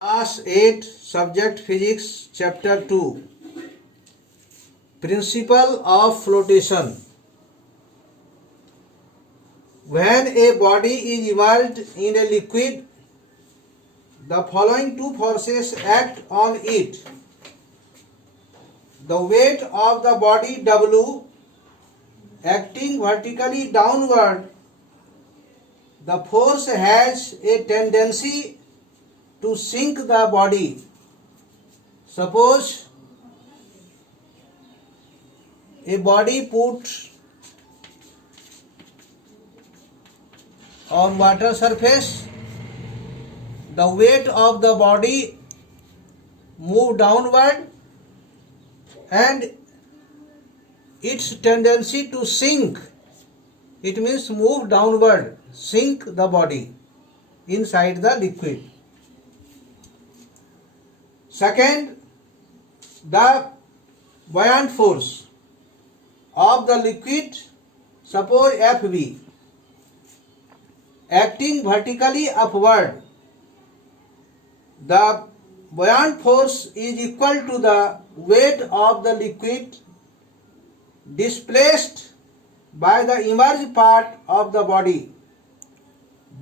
Class 8 Subject Physics Chapter 2 Principle of Flotation. When a body is immersed in a liquid, the following two forces act on it. The weight of the body W acting vertically downward, the force has a tendency to sink the body. Suppose a body put on water surface, the weight of the body move downward and its tendency to sink, it means move downward, sink the body inside the liquid. Second, the buoyant force of the liquid, suppose Fv, acting vertically upward. The buoyant force is equal to the weight of the liquid displaced by the immersed part of the body.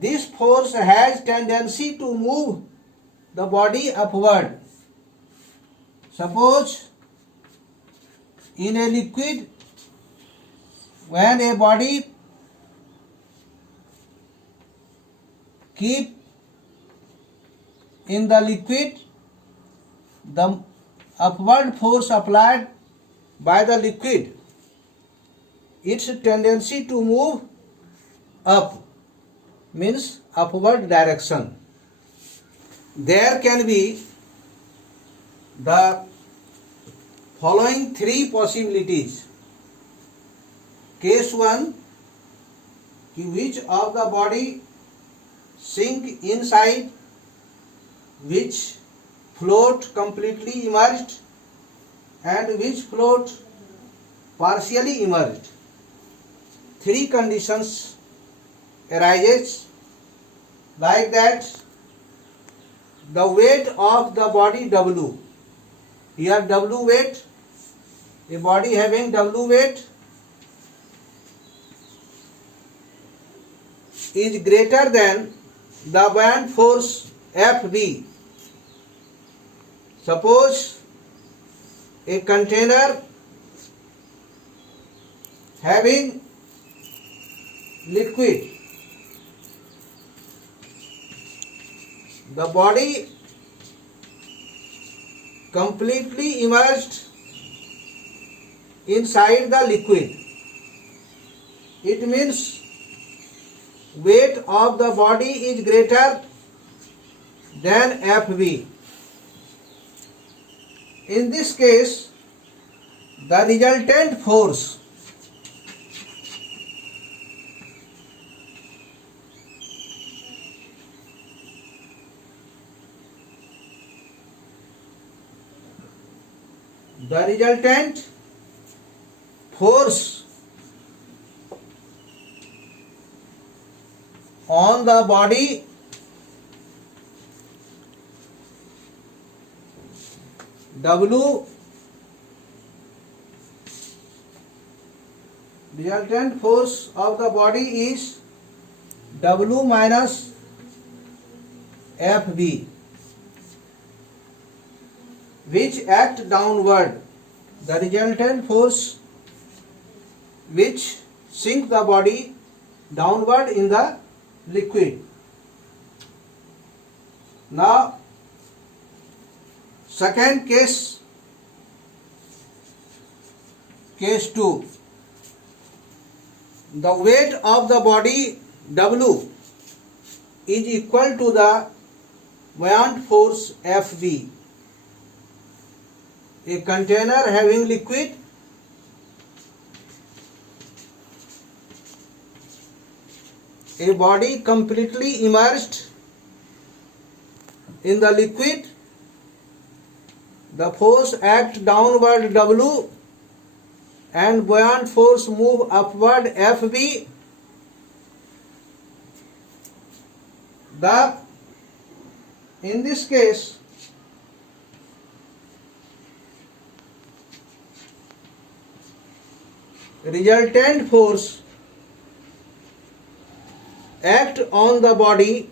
This force has tendency to move the body upward. Suppose in a liquid, when a body keep in the liquid, the upward force applied by the liquid, its tendency to move up means upward direction. There can be the following three possibilities. Case 1, which of the body sink inside, which float completely immersed, and which float partially immersed. Three conditions arises like that. The weight of the body W, here W weight, a body having W weight is greater than the buoyant force Fv. Suppose a container having liquid, the body completely immersed inside the liquid. It means weight of the body is greater than Fv. In this case, the resultant force on the body W, resultant force of the body is W minus Fv, which act downward. The resultant force which sink the body downward in the liquid. Now, second case, case 2. The weight of the body W is equal to the buoyant force Fv. A container having liquid, a body completely immersed in the liquid, the force act downward W and buoyant force move upward Fv. The In this case, resultant force act on the body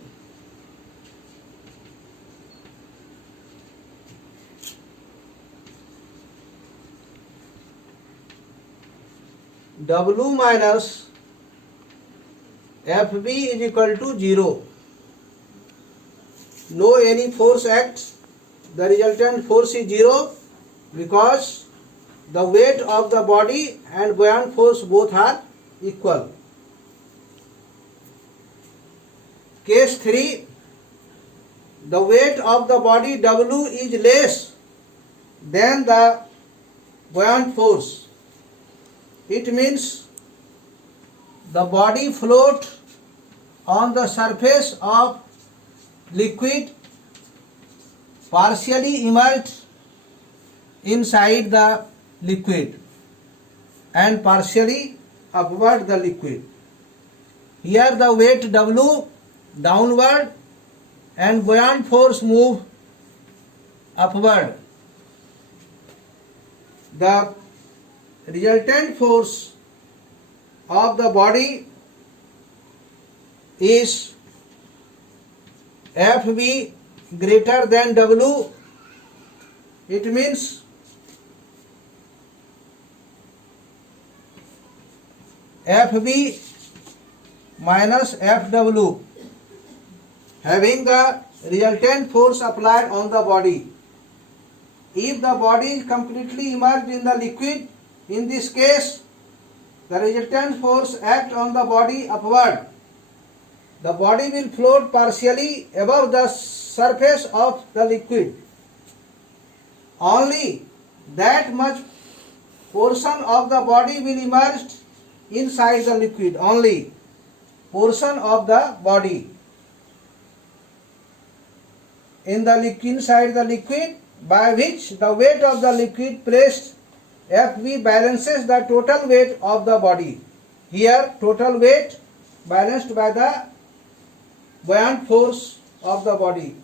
W minus Fb is equal to 0. No any force acts, the resultant force is 0 because the weight of the body and buoyant force both are equal. Case 3, the weight of the body W is less than the buoyant force. It means the body float on the surface of liquid partially immersed inside the liquid and partially upward the liquid. Here the weight W downward and buoyant force move upward. The resultant force of the body is Fb greater than W. It means Fb minus Fw, having the resultant force applied on the body. If the body is completely immersed in the liquid, in this case, the resultant force acts on the body upward. The body will float partially above the surface of the liquid. Only that much portion of the body will immerse inside the liquid. Only portion of the body in the inside the liquid, by which the weight of the liquid placed Fb balances the total weight of the body. Here total weight balanced by the buoyant force of the body.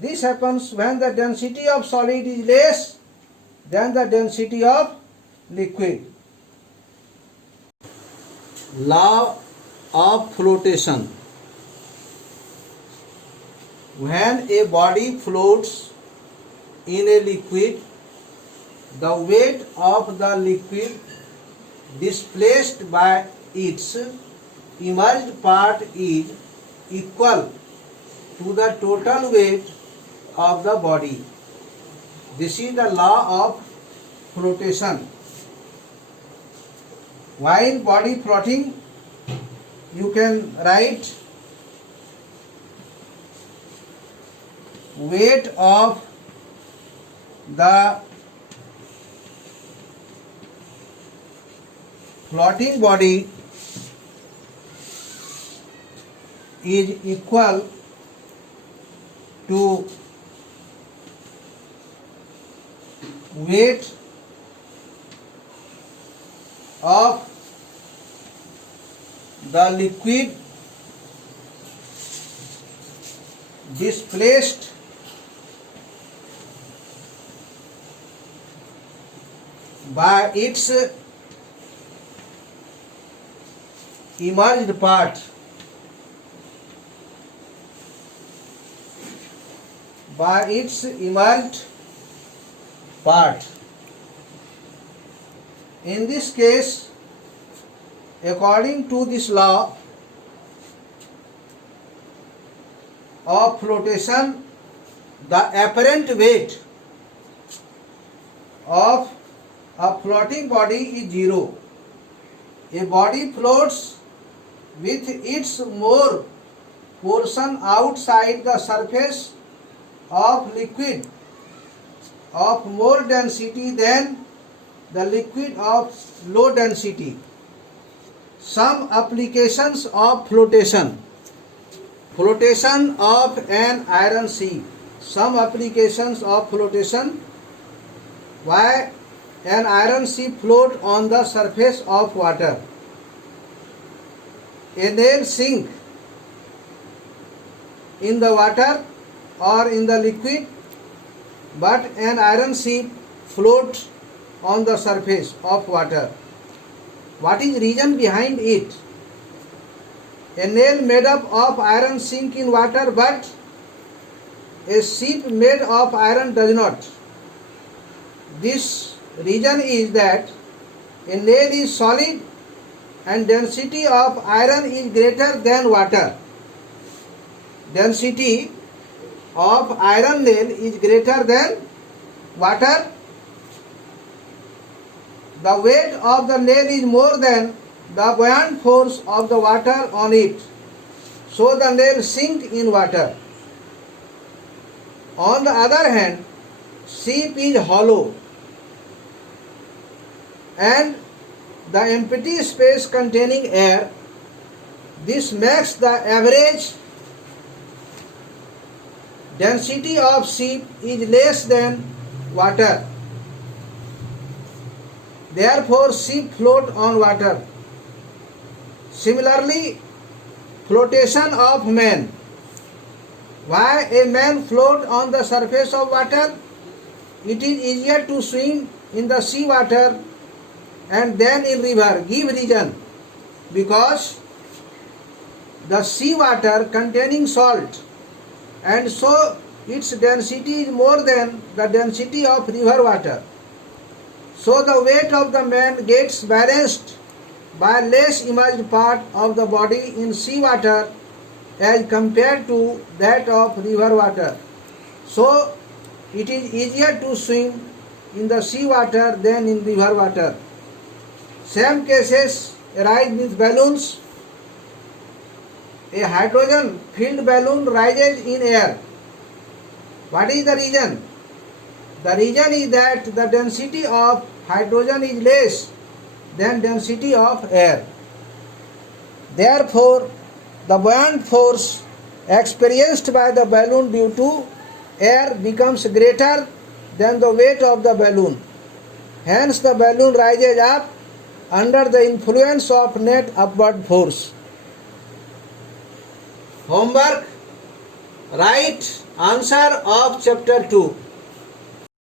This happens when the density of solid is less than the density of liquid. Law of flotation. When a body floats in a liquid, the weight of the liquid displaced by its immersed part is equal to the total weight of the body. This is the law of flotation. While body floating, you can write weight of the floating body is equal to weight of the liquid displaced by its immersed part. By its immersed part. In this case, according to this law of flotation, the apparent weight of a floating body is 0. A body floats with its more portion outside the surface of liquid of more density than the liquid of low density. Some applications of flotation. Flotation of an iron sea. Some applications of flotation. Why an iron sea float on the surface of water? A nail sink in the water or in the liquid, but an iron sheep floats on the surface of water. What is reason behind it? A nail made up of iron sink in water, but a sheep made of iron does not. This reason is that a nail is solid and density of iron is greater than water. Density of iron nail is greater than water. The weight of the nail is more than the buoyant force of the water on it, so the nail sinks in water. On the other hand, sheep is hollow, and the empty space containing air. This makes the average density of sheep is less than water. Therefore, sheep float on water. Similarly, flotation of man. Why a man float on the surface of water? It is easier to swim in the sea water and then in river. Give reason. Because the sea water containing salt, and so its density is more than the density of river water. So the weight of the man gets balanced by less immersed part of the body in sea water as compared to that of river water. So it is easier to swim in the sea water than in river water. Same cases arise with balloons. A hydrogen filled balloon rises in air. What is the reason? The reason is that the density of hydrogen is less than density of air. Therefore, the buoyant force experienced by the balloon due to air becomes greater than the weight of the balloon. Hence, the balloon rises up under the influence of net upward force. Homework: write answer of chapter 2.